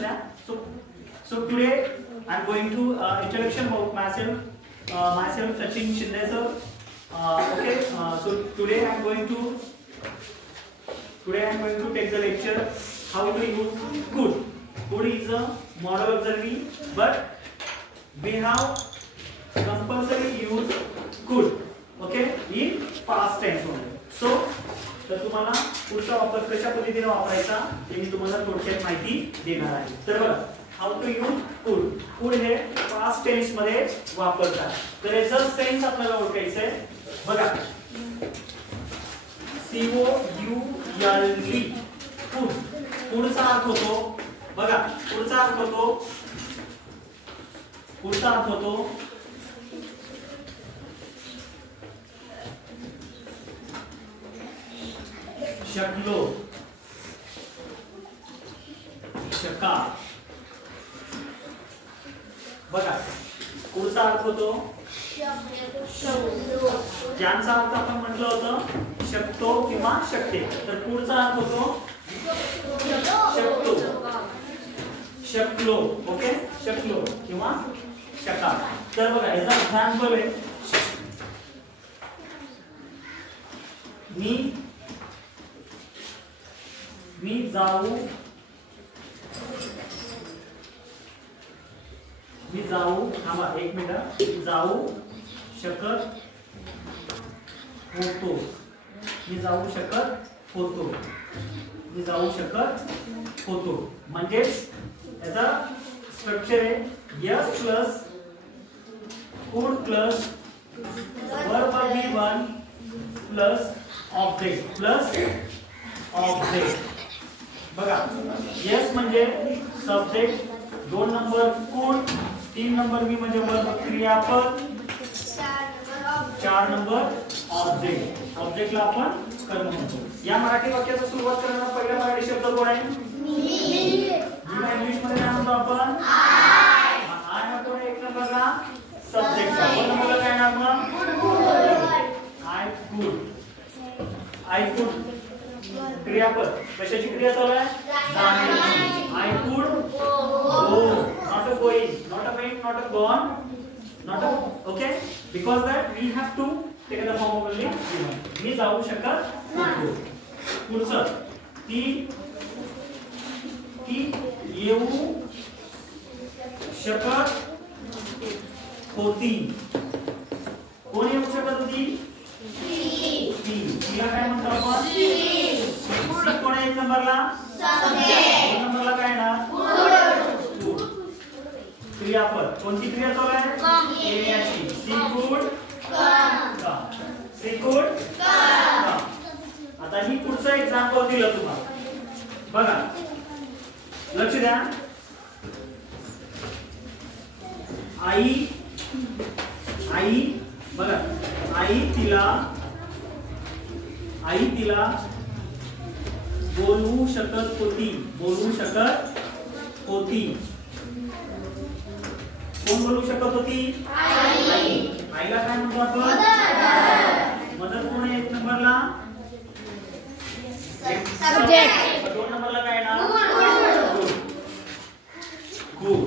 So today I am going to introduction about myself. Myself Sachin Shinde sir. Okay. So today I am going to take the lecture how to use could. Could is a model auxiliary, but we have compulsory use could. Okay, in past tense only. So तर तुम्हाला पुढचा वापर कशा पद्धतीने वापरायचा हे मी तुम्हाला थोडक्यात माहिती देणार आहे. तर बघा हाऊ टू यूज कुड. कुड हे पास्ट टेन्स मध्ये वापरतात. तर याचा सेन्स आपल्याला ओळखायचा आहे. बघा COULD कुड. पुढचा अर्थ होतो बघा पुढचा अर्थ होतो शकलो शका. बघा पुढचा अर्थ होतो ज्यांचा अर्थ आपण म्हटलं होतं शकतो किंवा शकते. तर पुढचा अर्थ होतो शकतो शकलो. ओके शकलो किंवा शका. तर बघा याचा एक्झाम्पल आहे मी जाऊ थांबा एक मिनिट. जाऊ शकत होतो. मी जाऊ शकत होतो. म्हणजे याचा स्ट्रक्चर आहे यस प्लस कुड plus verb V1 plus object बघा यस म्हणजे सब्जेक्ट, 2 नंबर कुड, 3 नंबर मी म्हणजे वर्ब क्रियापद, 4 नंबर ऑब्जेक्ट. ऑब्जेक्टला आपण कर्म म्हणतो. या मराठी वाक्याची सुरुवात करणारा पहिला मराठी शब्द कोण आहे? मी. इंग्लिश मध्ये काय म्हणतो आपण? आय हा कोण आहे? 1 नंबरला सब्जेक्ट. 2 नंबरला काय नाव मग? आय कुड क्रियापद. कशाची क्रिया चालू आहे? जाणे. I could go. Not a going, not a went, not a gone, not a okay. Because that we have to take the form of only given. मी जाऊ शकत होतो. पुढचं ती येऊ शकत होती. कोण येऊ शकत होती? तिला काय म्हणतो आपण? कोण आहे 1 नंबरला? सब्जेक्ट. 2 नंबरला काय ना? कुड. क्रियापद. कोणती क्रिया चालू आहे? येण्याची. C could come. आता मी पुढचं एक्झाम्पल दिलं तुम्हाला. बघा लक्ष द्या. आई बघा आई तिला बोलवू शकत होती. कोण बोलवू शकत होती? आईला काय म्हणतो आपण? मदर. कोण आहे 1 नंबरला? सब्जेक्ट. 2 नंबरला काय ना? गुड.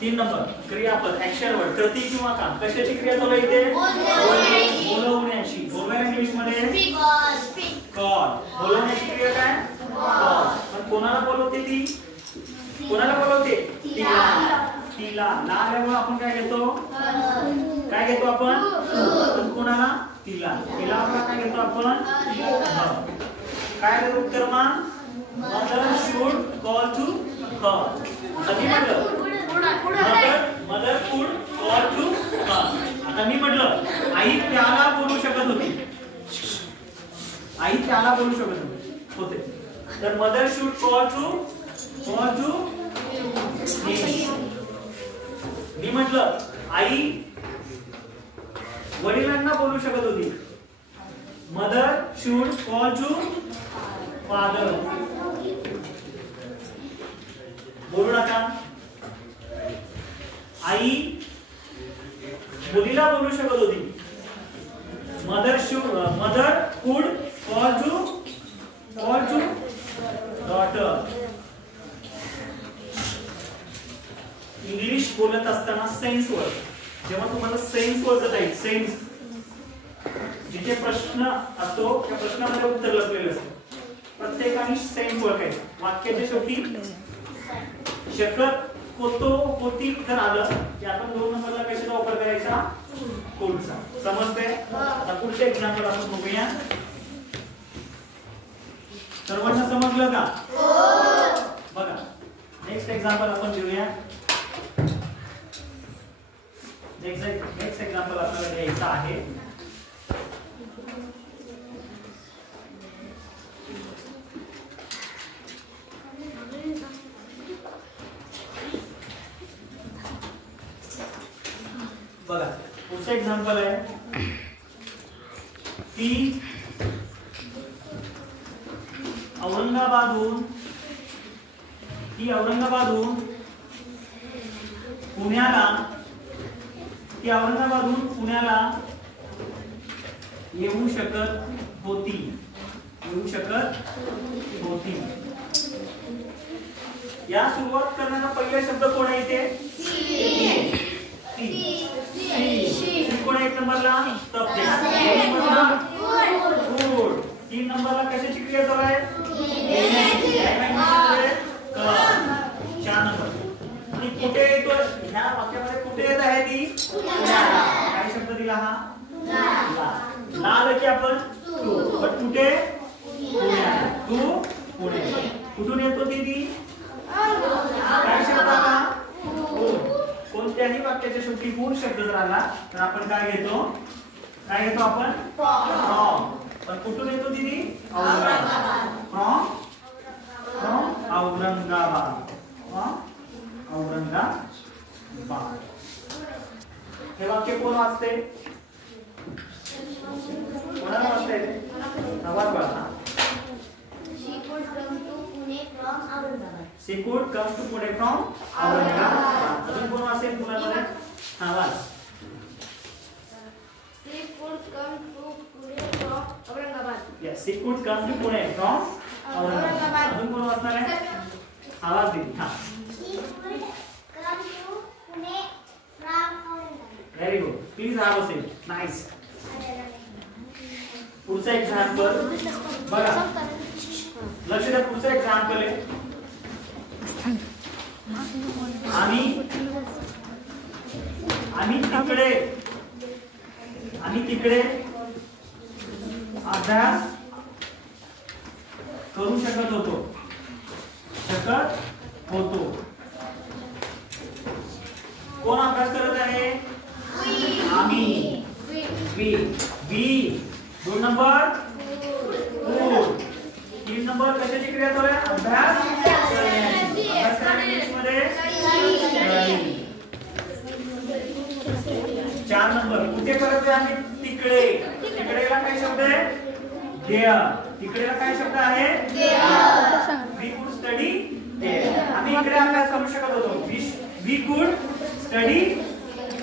3 नंबर क्रियापद ऍक्शन वर्ड. कृती किंवा काम. कशाची क्रिया चालू आहे इथे? बोलवण्याची. बोलवण्या इंग्लिश मध्ये कॉल. बोलवण्याची क्रिया काय? कॉल. पण कोणाला बोलवते ती? तिला. ला आल्यामुळे आपण काय घेतो आपण? पण कोणाला? तिला आपण काय घेतो आपण? काय उत्तर मग? Mother should call to her. Mother could call to her. आता मी म्हटलं आई त्याला बोलू शकत होते. तर मदर शुड कॉल टू मी म्हटलं आई वडिलांना बोलू शकत होती. Mother should call to father. बोलू नका. आई मुलीला बोलू शकत होती. Mother could call to daughter. बोलत असताना सेन्स वर्ड, जेव्हा तुम्हाला सेन्स वर्ड करता येईल, सेन्स जिथे प्रश्न असतो त्या प्रश्नामध्ये उत्तर लपलेलं असतं. प्रत्येकाने सेन्स वर्ड आहे. वाक्याच्या शेवटी शकत, होतो, होती जर आलं की आपण 2 नंबरला कशाचा वापर करायचा? कुडचा. समजते? आता पुढचे एक्झाम्पल आपण बघूया. सर्वांना समजलं का? हो. बघा नेक्स्ट एक्झाम्पल आपण घेऊया. नेक्स्ट एक्झाम्पल आपल्याला घ्यायचं आहे. बघा पुढचं एक्झाम्पल आहे की औरंगाबादहून पुण्याला येऊ शकत होती. या सुरुवात करणारा पहिला शब्द कोण आहे इथे? ती. कोण आहे 1 नंबरला? गुड. 3 नंबरला कशाची क्रिया चालू आहे? 4 नंबर. आणि कुठे येतो? ह्या वाक्यामध्ये कुठे येत आहे ती? काय शब्द दिला हा? लाल की आपण तू. पण कुठे? पुण्यात. तू पुणे. कुठून येतो ती? काय शब्द आला? कोणत्याही वाक्याच्या शेवटी गुण शब्द जर आला तर आपण काय घेतो? आपण फ्रॉम. पण कुठून येतो ती? औरंगाबाद. फ्रॉम औरंगाबाद. हे वाक्य कोण वाचते? कोणाला वाचते? आवाज वाढवा. She could come to Pune from Aurangabad. अजून कोण वाचेल पुण्यामध्ये? हा वाच. She could come to Pune from Aurangabad. Yes, she could come to Pune from Aurangabad. अजून कोण वाचणार आहे? आवाज दे. हा. She could come to Pune from Aurangabad. Very good. Please have a seat. Nice. पुढचा एक्झाम्पल बघा. लक्ष द्या. पुढचा एक्झाम्पल आहे आम्ही तिकडे अभ्यास करू शकत होतो. कोण अभ्यास करत आहे? आम्ही. वी. 2 number good. 3 नंबर कशाची क्रिया चालू आहे? अभ्यास करण्याची. अभ्यास करण्यामध्ये 4 नंबर कुठे करत आहे? आम्ही तिकडे. तिकडेला काय शब्द आहे? देअर. तिकडेला काय शब्द आहे? वी कुड स्टडी देअर. आम्ही इकडे अभ्यास करू शकत होतो. वी कुड स्टडी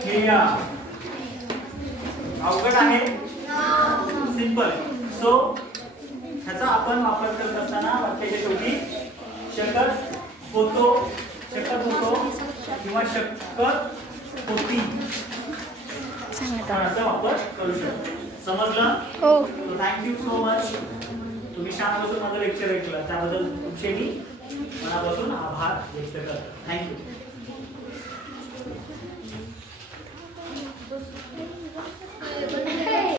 देअर. अवघड आहे? सिंपल. सो ह्याचा आपण वापर करत असताना वाक्याच्या शेवटी शकत होतो किंवा शकत होती असा वापर करू शकतो. समजलं? हो. Thank you so much. तुम्ही शांत बसून माझं लेक्चर ऐकलं त्याबद्दल तुमचे मी मनापासून आभार व्यक्त करतो. थँक्यू.